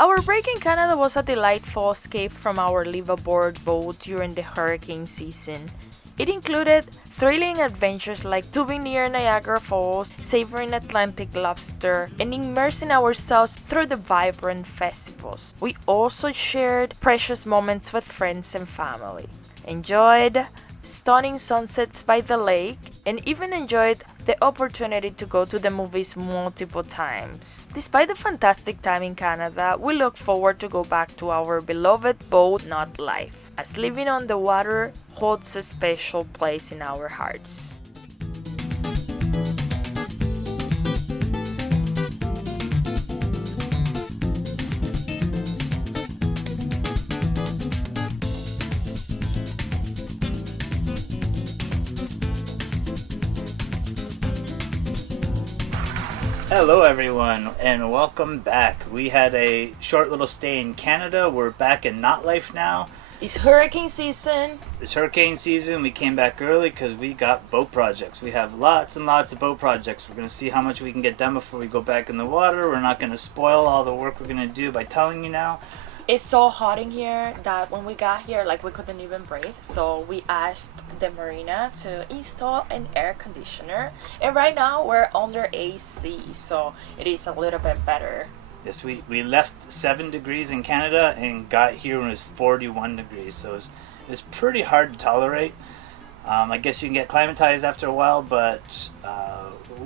Our break in Canada was a delightful escape from our liveaboard boat during the hurricane season. It included thrilling adventures like tubing near Niagara Falls, savoring Atlantic lobster, and immersing ourselves through the vibrant festivals. We also shared precious moments with friends and family, enjoyed stunning sunsets by the lake, and even enjoyed the opportunity to go to the movies multiple times. Despite the fantastic time in Canada, we look forward to go back to our beloved boat, not life, as living on the water holds a special place in our hearts. Hello everyone and welcome back. We had a short little stay in Canada. We're back in Knot Life now. It's hurricane season. It's hurricane season. We came back early because we got boat projects. We have lots and lots of boat projects. We're going to see how much we can get done before we go back in the water. We're not going to spoil all the work we're going to do by telling you now. It's so hot in here that when we got here, we couldn't even breathe. So we asked the marina to install an air conditioner. And right now we're under AC, so it is a little bit better. Yes, we left 7 degrees in Canada and got here when it was 41 degrees. So it's pretty hard to tolerate. I guess you can get climatized after a while, but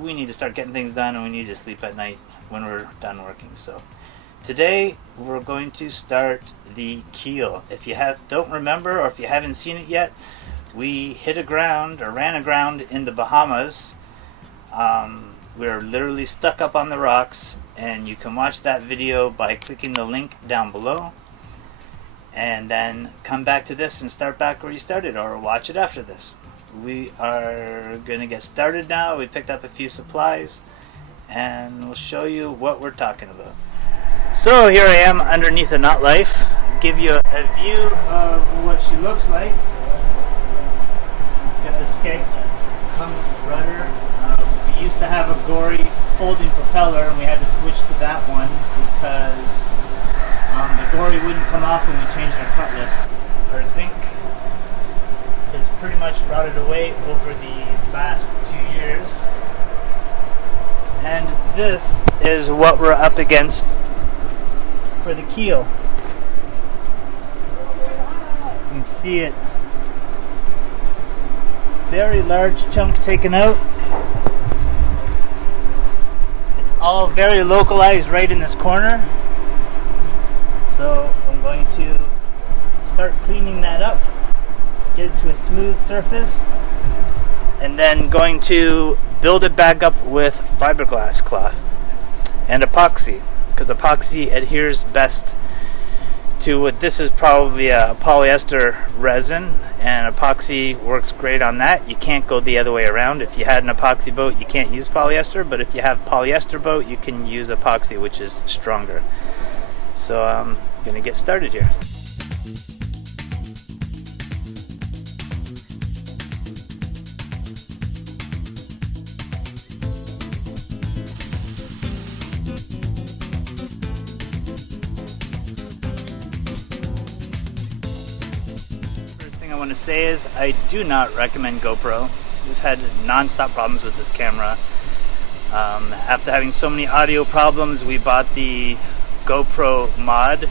we need to start getting things done and we need to sleep at night when we're done working. So today we're going to start the keel. If you don't remember or if you haven't seen it yet, we ran aground in the Bahamas. We're literally stuck up on the rocks, and you can watch that video by clicking the link down below and then come back to this and start back where you started, or watch it after this. We are going to get started now. We picked up a few supplies and we'll show you what we're talking about. So here I am underneath the Knot Life. Give you a view of what she looks like. Got the skeg hung rudder. We used to have a gory folding propeller and we had to switch to that one because the gory wouldn't come off when we changed our cutlass. Our zinc is pretty much rotted away over the last 2 years. And this is what we're up against for the keel. You can see it's very large chunk taken out. It's all very localized right in this corner. So I'm going to start cleaning that up, get it to a smooth surface, and then going to build it back up with fiberglass cloth and epoxy, because epoxy adheres best to what this is probably a polyester resin, and epoxy works great on that. You can't go the other way around. If you had an epoxy boat, you can't use polyester, but if you have polyester boat, you can use epoxy, which is stronger. So I'm gonna get started here. I want to say is I do not recommend GoPro. We've had non-stop problems with this camera. After having so many audio problems, we bought the GoPro mod,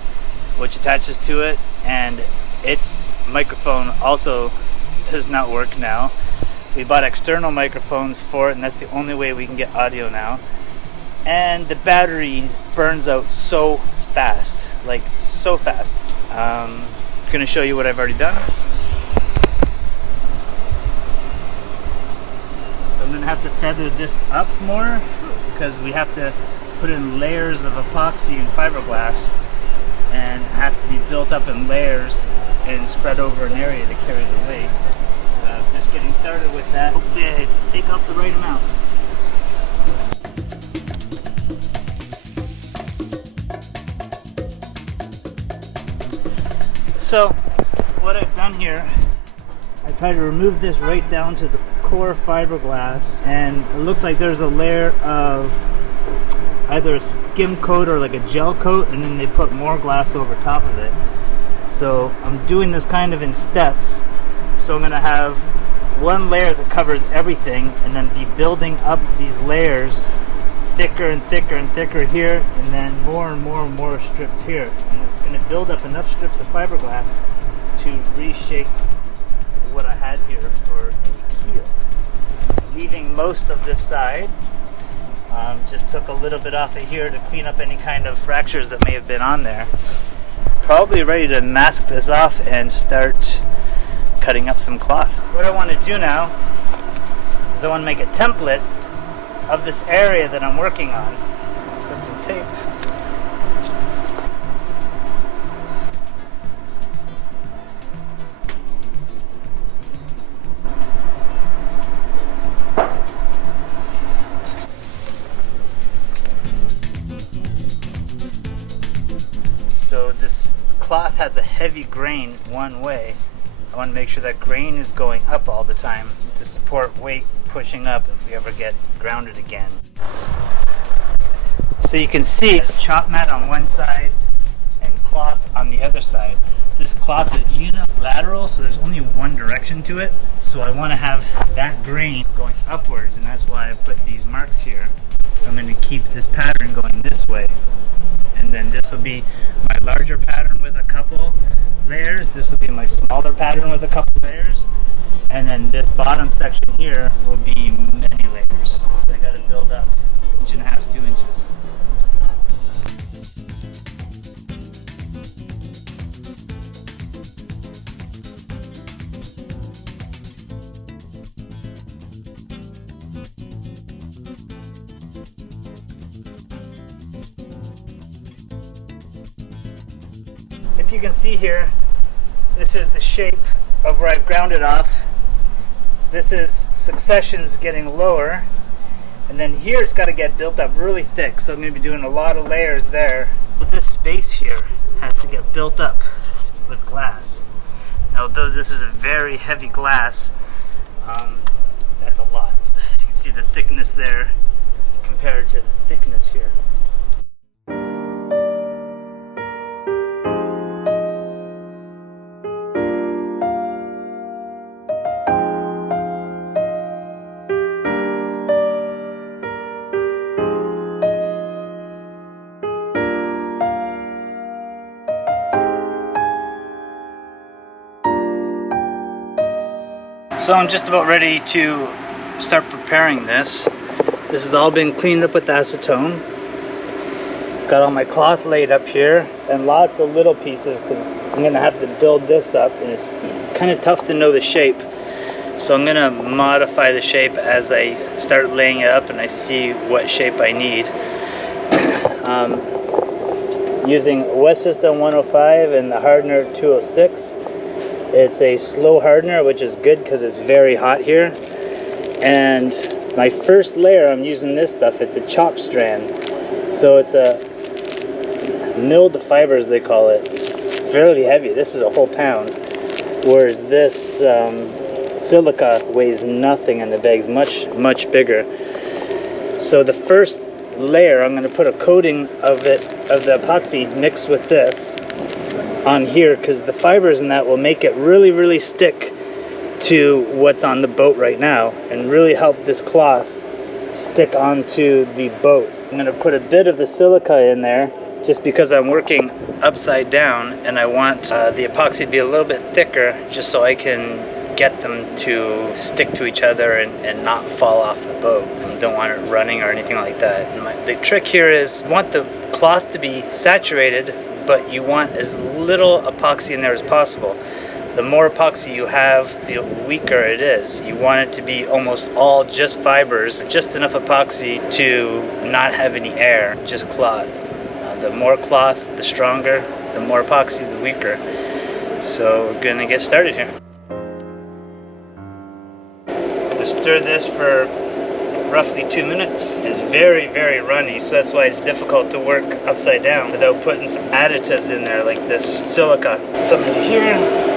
which attaches to it, and its microphone also does not work now. We bought external microphones for it, and that's the only way we can get audio now. And the battery burns out so fast, like so fast. I'm going to show you what I've already done. I'm going to have to feather this up more because we have to put in layers of epoxy and fiberglass, and it has to be built up in layers and spread over an area to carry the weight. Just getting started with that. Hopefully I take off the right amount. So what I've done here, I try to remove this right down to the core fiberglass, and it looks like there's a layer of either a skim coat or like a gel coat, and then they put more glass over top of it. So I'm doing this kind of in steps. So I'm gonna have one layer that covers everything, and then be building up these layers thicker and thicker and thicker here, and then more and more and more strips here. And it's gonna build up enough strips of fiberglass to reshape what I had here for a keel. Leaving most of this side. Just took a little bit off of here to clean up any kind of fractures that may have been on there. Probably ready to mask this off and start cutting up some cloths. What I want to do now is I want to make a template of this area that I'm working on. Put some tape. So this cloth has a heavy grain one way. I want to make sure that grain is going up all the time to support weight pushing up if we ever get grounded again. So you can see it's chop mat on one side and cloth on the other side. This cloth is unilateral, so there's only one direction to it. So I want to have that grain going upwards, and that's why I put these marks here. So I'm going to keep this pattern going this way. And then this will be my larger pattern with a couple layers. This will be my smaller pattern with a couple layers. And then this bottom section here will be many layers. So I got to build up 1.5 to 2 inches. If you can see here, this is the shape of where I've grounded off. This is successions getting lower, and then here it's got to get built up really thick, so I'm going to be doing a lot of layers there. This space here has to get built up with glass. Now though this is a very heavy glass, that's a lot. You can see the thickness there compared to the thickness here. So I'm just about ready to start preparing this. This has all been cleaned up with acetone. Got all my cloth laid up here and lots of little pieces because I'm going to have to build this up, and it's kind of tough to know the shape. So I'm going to modify the shape as I start laying it up and I see what shape I need. Using West System 105 and the hardener 206. It's a slow hardener, which is good because it's very hot here. And my first layer, I'm using this stuff. It's a chop strand. So it's a milled fibers, they call it. It's fairly heavy. This is a whole pound. Whereas this silica weighs nothing, and the bag's much bigger. So the first layer, I'm going to put a coating of the epoxy mixed with this on here, because the fibers in that will make it really stick to what's on the boat right now and really help this cloth stick onto the boat. I'm going to put a bit of the silica in there just because I'm working upside down and I want the epoxy to be a little bit thicker just so I can get them to stick to each other and not fall off the boat. I don't want it running or anything like that. And the trick here is you want the cloth to be saturated, but you want as little epoxy in there as possible. The more epoxy you have, the weaker it is. You want it to be almost all just fibers, just enough epoxy to not have any air, just cloth. The more cloth, the stronger. The more epoxy, the weaker. So we're gonna get started here. Just stir this for roughly 2 minutes. It's very runny, so that's why it's difficult to work upside down without putting some additives in there like this silica. Some in here.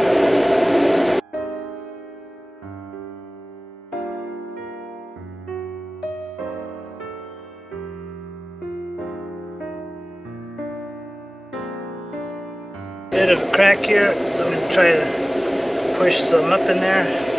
Bit of a crack here. I'm going to try to push some up in there.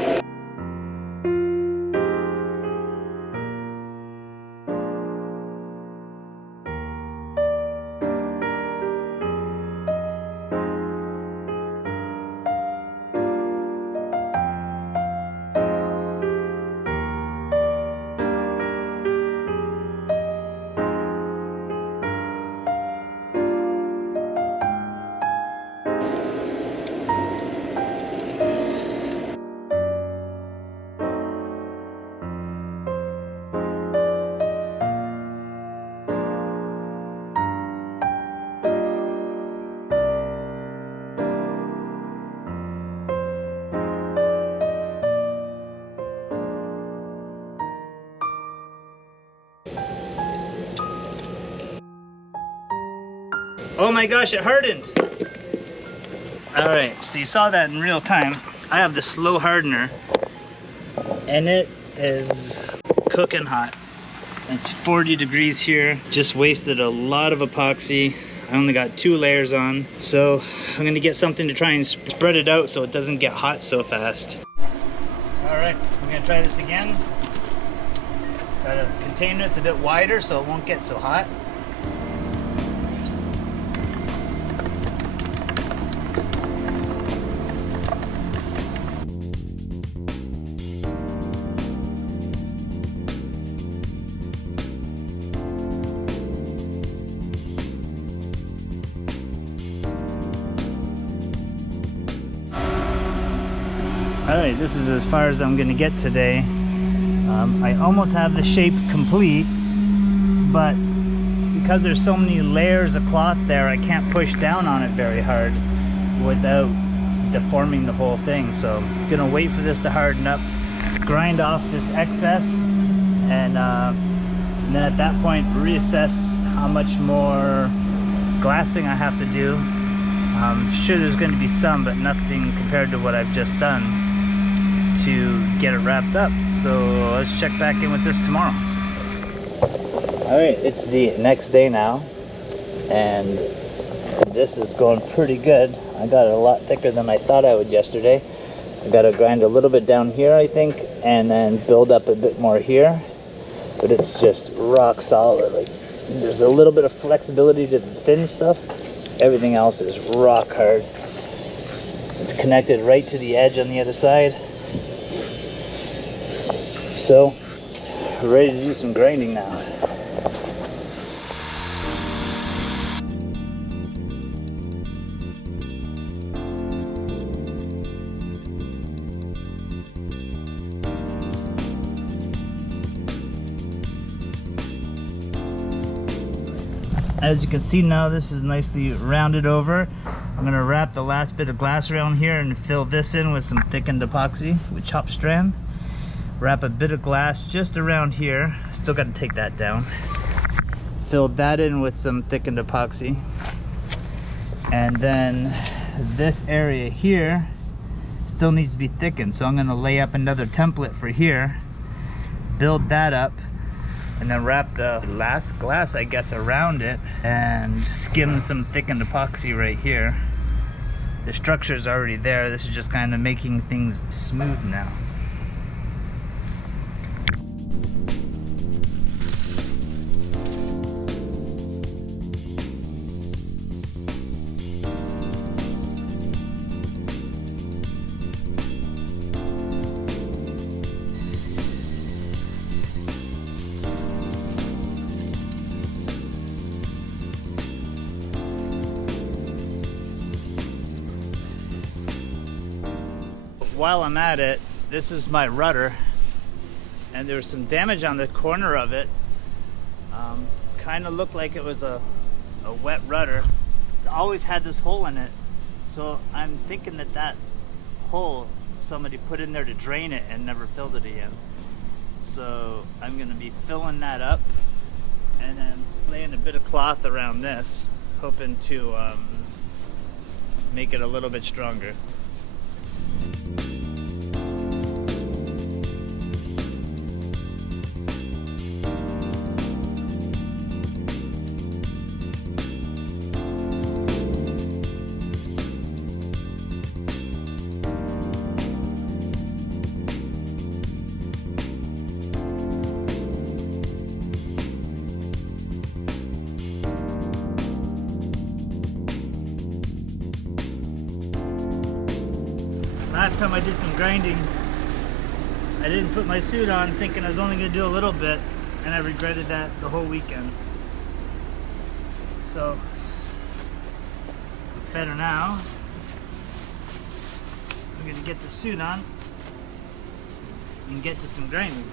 Oh my gosh, it hardened. All right, so you saw that in real time. I have the slow hardener and it is cooking hot. It's 40 degrees here. Just wasted a lot of epoxy. I only got 2 layers on. So I'm gonna get something to try and spread it out so it doesn't get hot so fast. All right, we're gonna try this again. Got a container that's a bit wider so it won't get so hot. Alright, this is as far as I'm going to get today. I almost have the shape complete, but because there's so many layers of cloth there, I can't push down on it very hard without deforming the whole thing. So I'm going to wait for this to harden up, grind off this excess, and then at that point reassess how much more glassing I have to do. I'm sure there's going to be some, but nothing compared to what I've just done to get it wrapped up. So let's check back in with this tomorrow. All right, it's the next day now, and this is going pretty good. I got it a lot thicker than I thought I would yesterday. I got to grind a little bit down here, I think, and then build up a bit more here, but it's just rock solid. Like, there's a little bit of flexibility to the thin stuff. Everything else is rock hard. It's connected right to the edge on the other side. So, we're ready to do some grinding now. As you can see now, this is nicely rounded over. I'm going to wrap the last bit of glass around here and fill this in with some thickened epoxy with chopped strand. Wrap a bit of glass just around here. Still got to take that down. Fill that in with some thickened epoxy. And then this area here still needs to be thickened. So I'm going to lay up another template for here. Build that up. And then wrap the last glass, I guess, around it and skim some thickened epoxy right here. The structure's already there. This is just kind of making things smooth now. While I'm at it, this is my rudder, and there was some damage on the corner of it. Kind of looked like it was a wet rudder. It's always had this hole in it, so I'm thinking that hole somebody put in there to drain it and never filled it again. So I'm going to be filling that up and then laying a bit of cloth around this, hoping to make it a little bit stronger. last time I did some grinding, I didn't put my suit on thinking I was only going to do a little bit, and I regretted that the whole weekend. So, better now. I'm going to get the suit on and get to some grinding.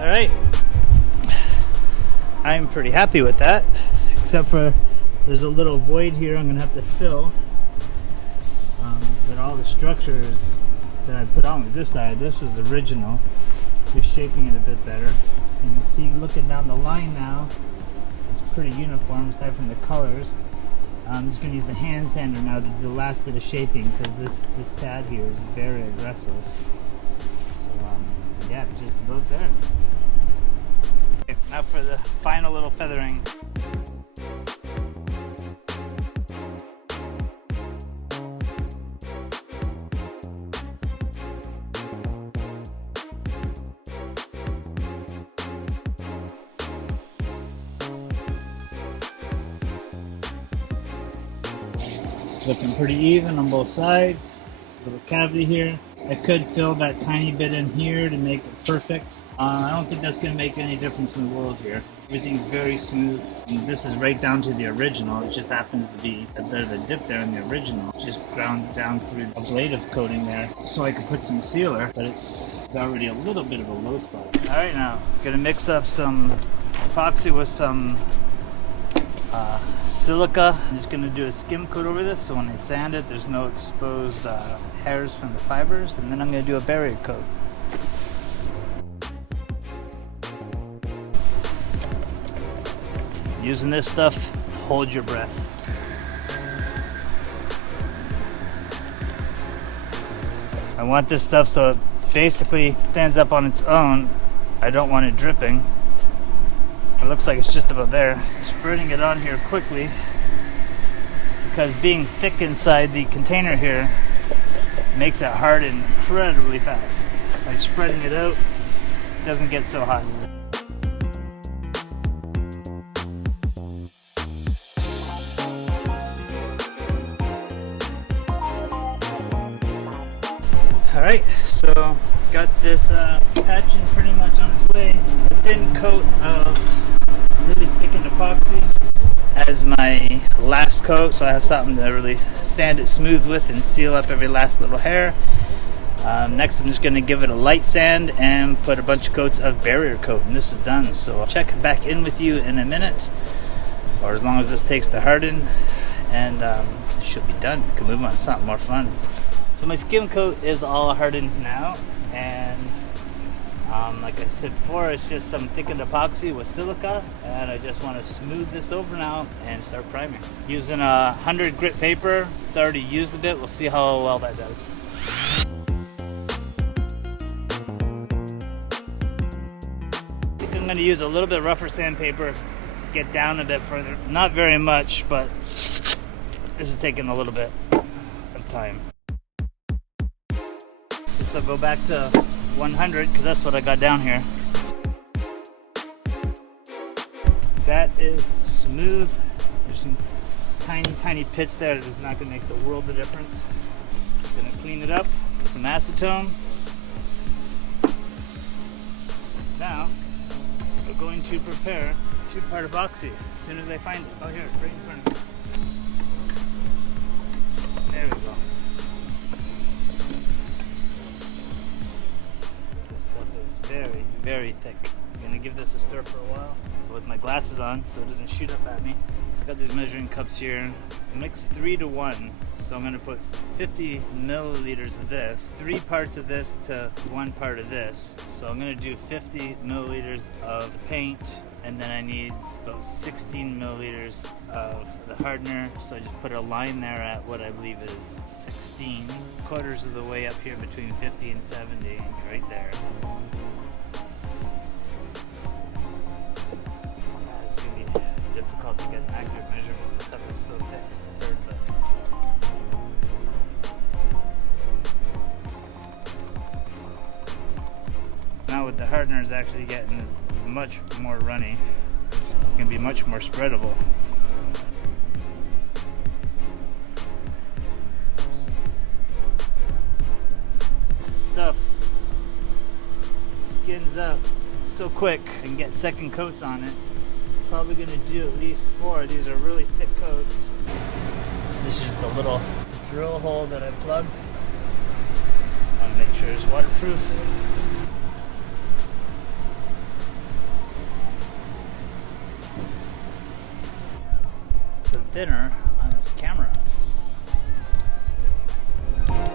Alright, I'm pretty happy with that, except for there's a little void here I'm going to have to fill. But all the structures that I put on was this side. This was the original, just shaping it a bit better. And you see, looking down the line now, it's pretty uniform aside from the colors. I'm just going to use the hand sander now to do the last bit of shaping, because this pad here is very aggressive. So yeah, just about there. Now for the final little feathering. It's looking pretty even on both sides. This little cavity here. I could fill that tiny bit in here to make it perfect. I don't think that's going to make any difference in the world here. Everything's very smooth. And this is right down to the original. It just happens to be a bit of a dip there in the original. Just ground down through a blade of coating there so I could put some sealer, but it's already a little bit of a low spot. Alright, now going to mix up some epoxy with some silica. I'm just going to do a skim coat over this so when I sand it there's no exposed hairs from the fibers, and then I'm going to do a barrier coat. Using this stuff, hold your breath. I want this stuff so it basically stands up on its own. I don't want it dripping. It looks like it's just about there. Spreading it on here quickly, because being thick inside the container here makes it harden incredibly fast. By spreading it out, it doesn't get so hot. Alright, so got this patching pretty much on its way. A thin coat of really thickened epoxy as my last coat, so I have something to really sand it smooth with and seal up every last little hair. Next I'm just going to give it a light sand and put a bunch of coats of barrier coat, and this is done. So I'll check back in with you in a minute, or as long as this takes to harden, and it should be done. We can move on to something more fun. So my skim coat is all hardened now, and like I said before, it's just some thickened epoxy with silica, and I just want to smooth this over now and start priming. Using a 100 grit paper, it's already used a bit. We'll see how well that does. I think I'm going to use a little bit rougher sandpaper, get down a bit further. Not very much, but this is taking a little bit of time. So go back to 100 because that's what I got down here. That is smooth. There's some tiny pits there that is not going to make the world of difference. Gonna clean it up with some acetone. Now we're going to prepare 2-part epoxy as soon as I find it. Oh, here, right in front of me. There we go. This stuff is very, very thick. I'm gonna give this a stir for a while with my glasses on so it doesn't shoot up at me. Got these measuring cups here. Mix 3 to 1. So I'm gonna put 50 milliliters of this, 3 parts of this to 1 part of this. So I'm gonna do 50 milliliters of paint, and then I need about 16 milliliters of the hardener. So I just put a line there at what I believe is 16, quarters of the way up here between 50 and 70, right there. It's gonna be difficult to get an accurate measurement. The stuff is so thick. Now with the hardener is actually getting much more runny. It's gonna be much more spreadable. Stuff skins up so quick. I can get second coats on it. Probably gonna do at least 4. These are really thick coats. This is the little drill hole that I plugged. I want to make sure it's waterproof. Some thinner on this camera. Alright,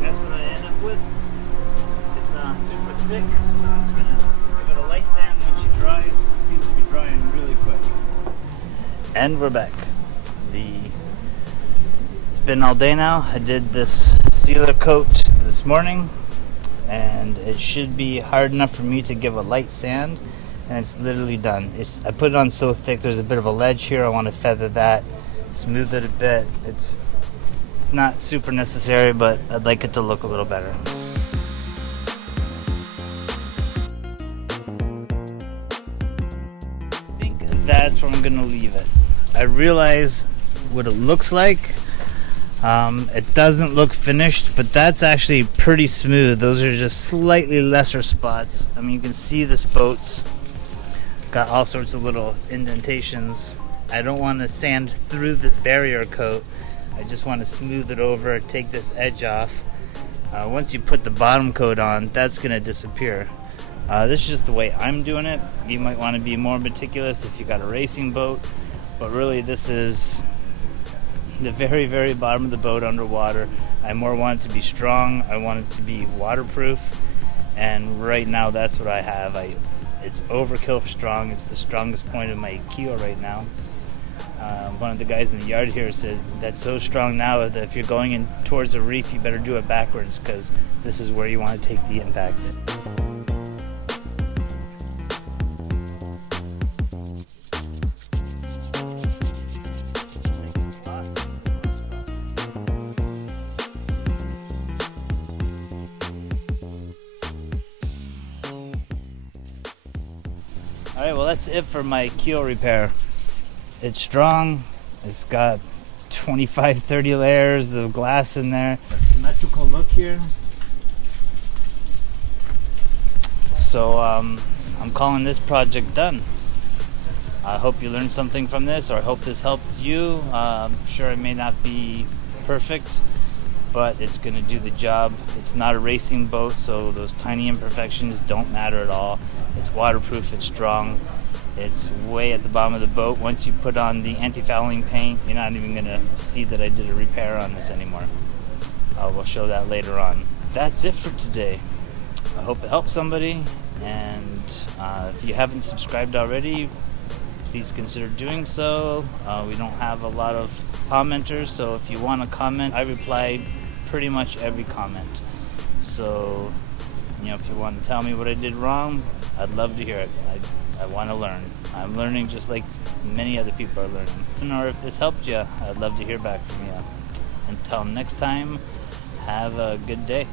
that's what I end up with. It's super thick, so I'm just gonna give it a light sand when she dries. It seems to be drying really quick. And we're back. It's been all day now. I did this sealer coat this morning, and it should be hard enough for me to give a light sand, and it's literally done. I put it on so thick there's a bit of a ledge here. I want to feather that, smooth it a bit. It's not super necessary, but I'd like it to look a little better. I think that's where I'm gonna leave it. I realize what it looks like. It doesn't look finished, but that's actually pretty smooth. Those are just slightly lesser spots. I mean, you can see this boat's got all sorts of little indentations. I don't want to sand through this barrier coat. I just want to smooth it over, take this edge off. Once you put the bottom coat on, that's going to disappear. This is just the way I'm doing it. You might want to be more meticulous if you got a racing boat, but really this is the very, very bottom of the boat underwater. I more want it to be strong. I want it to be waterproof, and right now that's what I have. It's overkill for strong. It's the strongest point of my keel right now. One of the guys in the yard here said that's so strong now that if you're going in towards a reef, you better do it backwards, because this is where you want to take the impact. Alright, well that's it for my keel repair. It's strong. It's got 25-30 layers of glass in there. A symmetrical look here. So I'm calling this project done. I hope you learned something from this, or I hope this helped you. I'm sure it may not be perfect, but it's going to do the job. It's not a racing boat, so those tiny imperfections don't matter at all. It's waterproof, it's strong, it's way at the bottom of the boat. Once you put on the anti-fouling paint, you're not even going to see that I did a repair on this anymore. We'll show that later on. That's it for today. I hope it helped somebody, and if you haven't subscribed already, please consider doing so. We don't have a lot of commenters, so if you want to comment, I reply pretty much every comment. So, if you want to tell me what I did wrong, I'd love to hear it. I want to learn. I'm learning just like many other people are learning. Or if this helped you, I'd love to hear back from you. Until next time, have a good day.